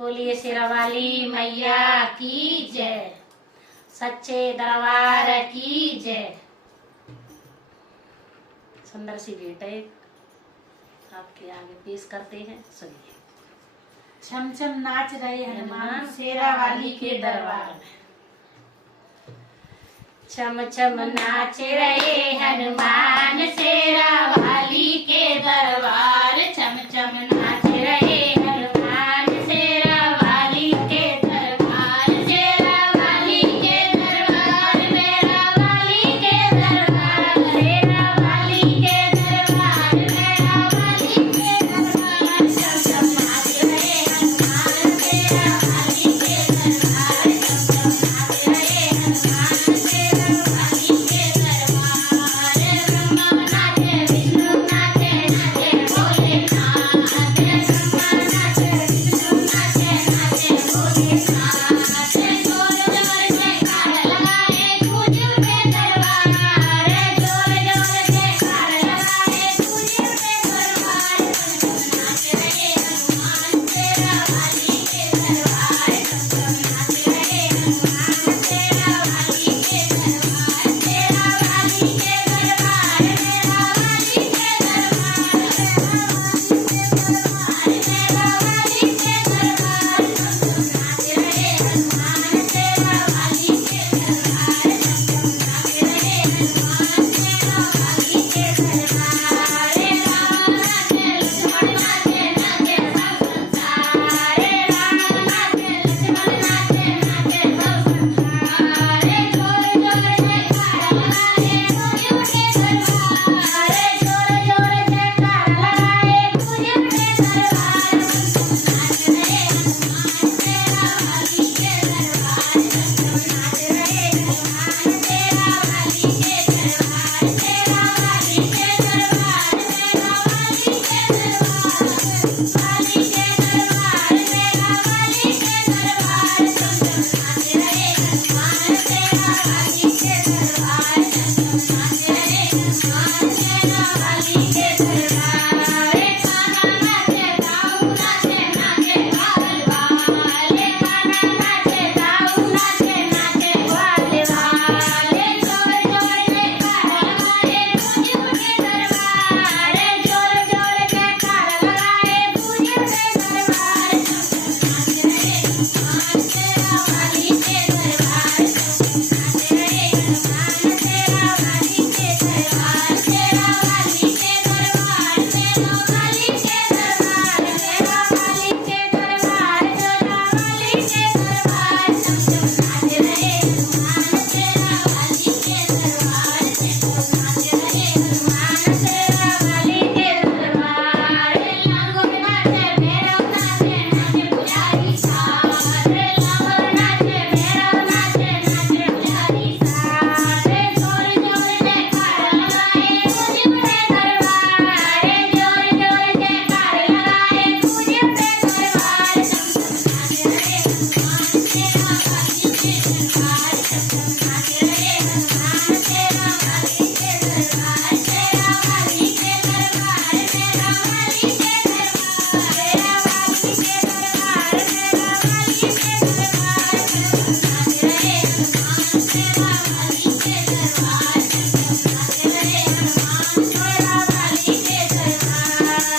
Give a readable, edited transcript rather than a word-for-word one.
बोलिए शेरावाली मैया की जय। सच्चे दरबार की जय। सुंदर सी भेंट है आपके आगे पेश करते हैं, सुनिए। छम छम नाच रहे हनुमान शेरावाली के दरबार में। छम छम नाच रहे हनुमान शेरावाली के दरबार। छम छम नाच रहे हनुमान शेरावाली के दरबार। शेरावाली के दरबार, मेरावाली के दरबार। शेरावाली के दरबार, मेरावाली के दरबार। छम छम नाच रहे हनुमान शेरावाली के दरबार। छम छम नाच रहे हनुमान शेरावाली के दरबार। ब्रह्मा नाचे, विष्णु नाचे, नाचे भोलेनाथ। ब्रह्मा नाचे, विष्णु नाचे, नाचे भोलेनाथ। जोर जोर जयकार लगाए गूंज उठे दरबार। जोर जोर जयकार लगाए गूंज उठे दरबार। नाच रहे हनुमान शेरावाली के दरबार। नाच रहे हनुमान शेरावाली के दरबार। शेरावाली के दरबार, मेरावाली के दरबार। मेरावाली के दरबार। नाच रहे हनुमान शेरावाली के दरबार। नाच रहे हनुमान शेरावाली के दरबार। राम नाचे, लक्ष्मण नाचे, नाचे सब संसार। राम नाचे, लक्ष्मण नाचे, नाचे सब संसार। जोर जोर जयकार लगाए गूंज उठे दरबार। जोर जोर जयकार लगाए गूंज उठे दरबार। नाच रहे हनुमान शेरावाली के दरबार। नाच रहे हनुमान शेरावाली के दरबार। शेरावाली के दरबार, मेरावाली के दरबार। वाली के दरबार, मेरावाली के दरबार। नाच रहे हनुमान शेरावाली के दरबार। नाच रहे हनुमान शेरावाली के दरबार। कान्हा नाचे, दाऊ नाचे, नाचे ग्वाल वाले। कान्हा नाचे, दाऊ नाचे, नाचे ग्वाल वाले। जोर जोर जयकार लगाए गूंज उठे दरबार। जोर जोर जयकार लगाए गूंज उठे दरबार। नाच रहे हनुमान शेरावाली के दरबार। नाच रहे हनुमान शेरावाली के दरबार। शेरावाली के दरबार, मेरावाली के दरबार। मेरावाली के दरबार, जोरावाली के दरबार। नाच रहे हनुमान शेरावाली के दरबार। नाच रहे हनुमान शेरावाली के दरबार। लांगोर नाचे, भैरव नाचे, नाचे पुजारी साथ। लांगोर नाचे, भैरव नाचे, नाचे पुजारी साथ। जोर जोर जयकार लगाए गूंज उठे दरबार। जोर जोर जयकार लगाए गूंज उठे दरबार। नाच रहे हनुमान शेरावाली के दरबार। नाच रहे हनुमान शेरावाली के दरबार। शेरावाली के दरबार, मेरावाली के दरबार। शेरावाली के दरबार, मेरावाली के दरबार। नाच रहे हनुमान शेरावाली के दरबार। नाच रहे हनुमान शेरावाली के दरबार।